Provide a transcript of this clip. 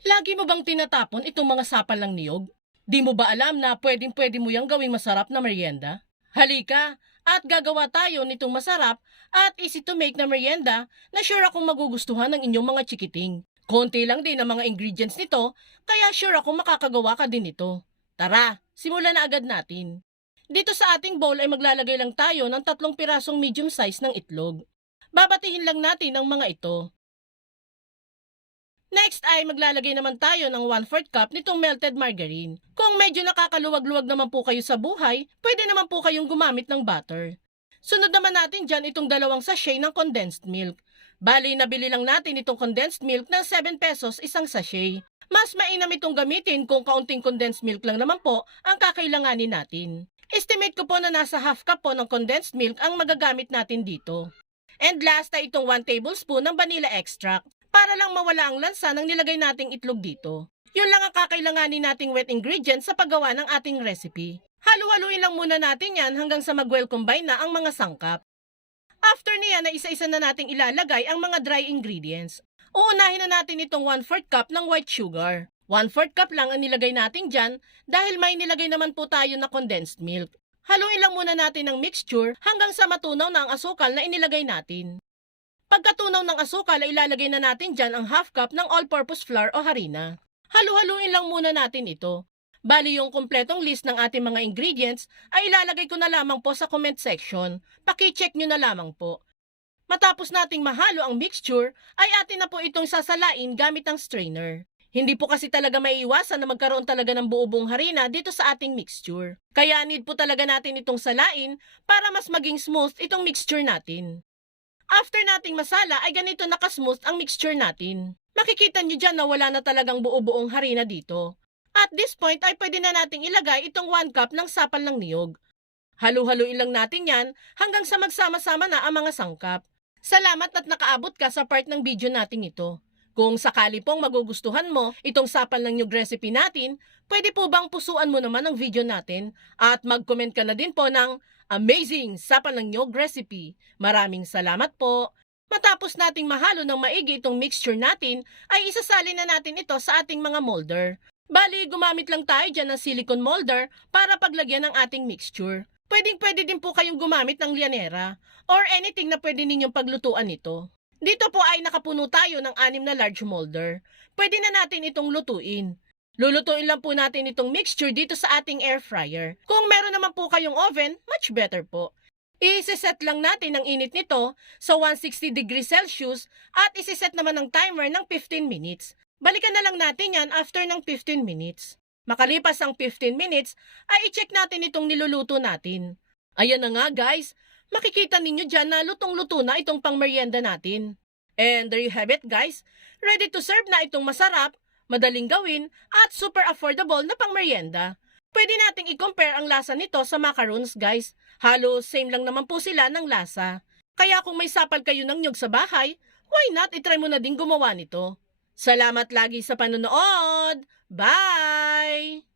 Lagi mo bang tinatapon itong mga sapal ng niyog? Di mo ba alam na pwedeng pwede mo yung gawing masarap na merienda? Halika at gagawa tayo nitong masarap at easy to make na merienda na sure akong magugustuhan ng inyong mga chikiting. Konti lang din ang mga ingredients nito, kaya sure ako makakagawa ka din nito. Tara, simulan na agad natin. Dito sa ating bowl ay maglalagay lang tayo ng tatlong pirasong medium size ng itlog. Babatihin lang natin ang mga ito. Next ay maglalagay naman tayo ng 1/4 cup nitong melted margarine. Kung medyo nakakaluwag-luwag naman po kayo sa buhay, pwede naman po kayong gumamit ng butter. Sunod naman natin dyan itong dalawang sachet ng condensed milk. Bali, nabili lang natin itong condensed milk ng 7 pesos isang sachet. Mas mainam itong gamitin kung kaunting condensed milk lang naman po ang kakailanganin natin. Estimate ko po na nasa half cup po ng condensed milk ang magagamit natin dito. And last ay itong 1 tablespoon ng vanilla extract para lang mawala ang lansa ng nilagay nating itlog dito. Yun lang ang kakailanganin nating wet ingredients sa paggawa ng ating recipe. Halu-haluin lang muna natin yan hanggang sa mag-well combine na ang mga sangkap. After niyan na isa-isa na nating ilalagay ang mga dry ingredients. Uunahin na natin itong 1/4 cup ng white sugar. 1/4 cup lang ang nilagay natin dyan dahil may nilagay naman po tayo na condensed milk. Haluin lang muna natin ang mixture hanggang sa matunaw na ang asukal na inilagay natin. Pagkatunaw ng asukal ay ilalagay na natin dyan ang half cup ng all-purpose flour o harina. Halu-haluin lang muna natin ito. Bali yung kumpletong list ng ating mga ingredients ay ilalagay ko na lamang po sa comment section. Paki-check nyo na lamang po. Matapos nating mahalo ang mixture, ay atin na po itong sasalain gamit ang strainer. Hindi po kasi talaga maiiwasan na magkaroon talaga ng buo-buong harina dito sa ating mixture. Kaya need po talaga natin itong salain para mas maging smooth itong mixture natin. After nating masala ay ganito nakasmooth ang mixture natin. Makikita nyo dyan na wala na talagang buo-buong harina dito. At this point ay pwede na nating ilagay itong 1 cup ng sapal ng niyog. Halu-haluin lang natin yan hanggang sa magsama-sama na ang mga sangkap. Salamat at nakaabot ka sa part ng video nating ito. Kung sakali pong magugustuhan mo itong sapal ng niyog recipe natin, pwede po bang pusuan mo naman ang video natin at mag-comment ka na din po ng Amazing sapal ng niyog recipe. Maraming salamat po. Matapos nating mahalo ng maigi itong mixture natin, ay isasali na natin ito sa ating mga molder. Bali, gumamit lang tayo dyan ng silicone molder para paglagyan ng ating mixture. Pwedeng pwede din po kayong gumamit ng lianera or anything na pwede ninyong paglutuan nito. Dito po ay nakapuno tayo ng anim na large molder. Pwede na natin itong lutuin. Lulutuin lang po natin itong mixture dito sa ating air fryer. Kung meron naman po kayong oven, much better po. I-set lang natin ang init nito sa 160 degrees Celsius at isi-set naman ang timer ng 15 minutes. Balikan na lang natin yan after ng 15 minutes. Makalipas ang 15 minutes, ay i-check natin itong niluluto natin. Ayan na nga guys, makikita ninyo dyan na lutong-luto na itong pangmeryenda natin. And there you have it guys, ready to serve na itong masarap, madaling gawin, at super affordable na pangmeryenda. Pwede nating i-compare ang lasa nito sa macarons guys. Halos same lang naman po sila ng lasa. Kaya kung may sapal kayo ng nyog sa bahay, why not itry mo na din gumawa nito? Salamat lagi sa panonood! Bye!